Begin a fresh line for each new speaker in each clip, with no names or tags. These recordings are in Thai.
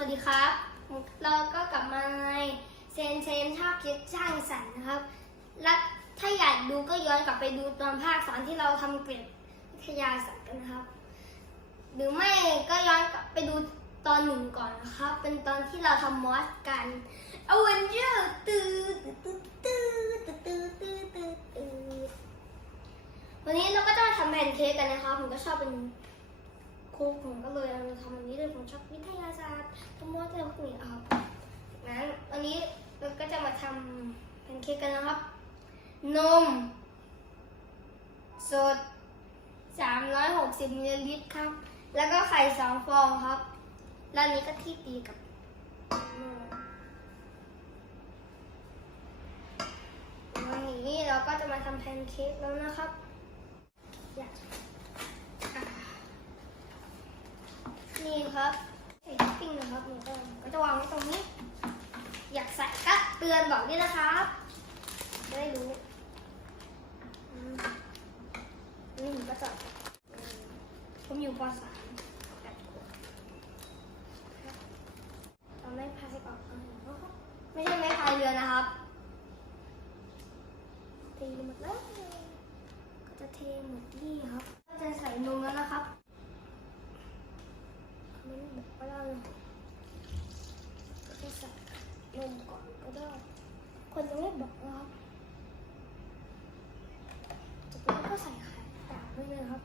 วัสดีครับ เราก็กลับมาในเซนเซนชอบคิดช่างสรรนะครับ และถ้าอยากดูก็ย้อนกลับไปดูตอนภาคสอนที่เราทำเกรดวิยาศสตร์กันครับ หรือไม่ก็ย้อนกลับไปดูตอนหนึ่งก่อนนะครับ เป็นตอนที่เราทำมอสกันอเวนเจอร์ตื่นตื่นตื่นตื่นตื่นตื่นวันนี้เราก็จะมาทำแพนเค้กกันนะครับ ผมก็ชอบเป็น ครูผมก็เลยเอาทำอันนี้เลยผมชอบวิทยาศาสตร์ทั้งหมดเลยพวกนี้ครับงั้นวันนี้เราก็จะมาทำแพนเค้กกันนะครับ นม สด 360มิลลิลิตรครับ แล้วก็ไข่สองฟองครับ แล้วนี้ก็ที่ตีกับนมวันนี้เราก็จะมาทำแพนเค้กแล้วนะครับอยากอะ นี่ครับใส่ท็อปปิ้งนะครับหนูก็ก็จะวางไว้ตรงนี้ อยากใส่ก็เตือนบอกด้วยนะครับจะได้รู้นี่ผมก็จะผมอยู่ป .3 แบบเราไม่พายออกไม่ใช่ไม่พายเรือนะครับตีหมดแล้วก็จะเทหมดนี่ครับ ก็จะใส่นมแล้วนะครับ ไม่บอกก็ได้ก็ จะใส่นมก่อนก็ได้ คนจะไม่บอกนะครับจากนั้นก็ใส่ไข่ตามไปเลยครับ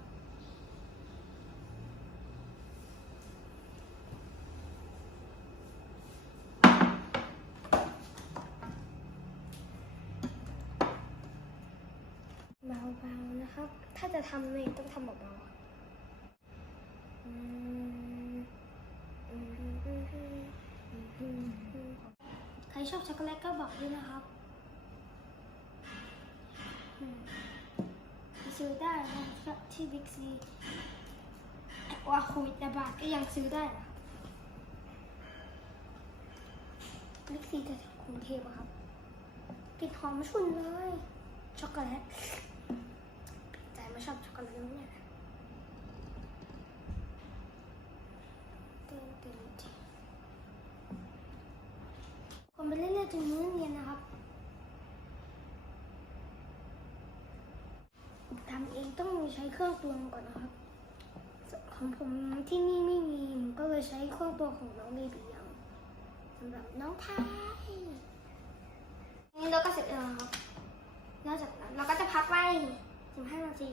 เบาๆนะครับ ถ้าจะทำเนี่ยต้องทำเบาๆอืมอืมอืมอืมอืมอืมอืมใคร ชอบช็อกโกแลตก็บอกด้วยนะครับซื้อได้นะครับที่บิ๊กซีว่าโควิดระบาดก็ยังซื้อได้บิ๊กซีแต่กรุงเทพครับกลิ่นหอมชุนเลย ช็อกโกแลตใจไม่ชอบช็อกโกแลตเนี่ยเต้นเต้นเต้น คนไปเรื่อยๆจนมื้อเย็นนะครับทำเองต้องใช้เครื่องตวงก่อนนะครับ ของผมที่นี่ไม่มีผมก็เลยใช้เครื่องตวงของน้องเบบีเอาสำหรับน้องพายนี่เราก็เสร็จแล้วครับนอกจากนั้นเราก็จะพักไว้15นาที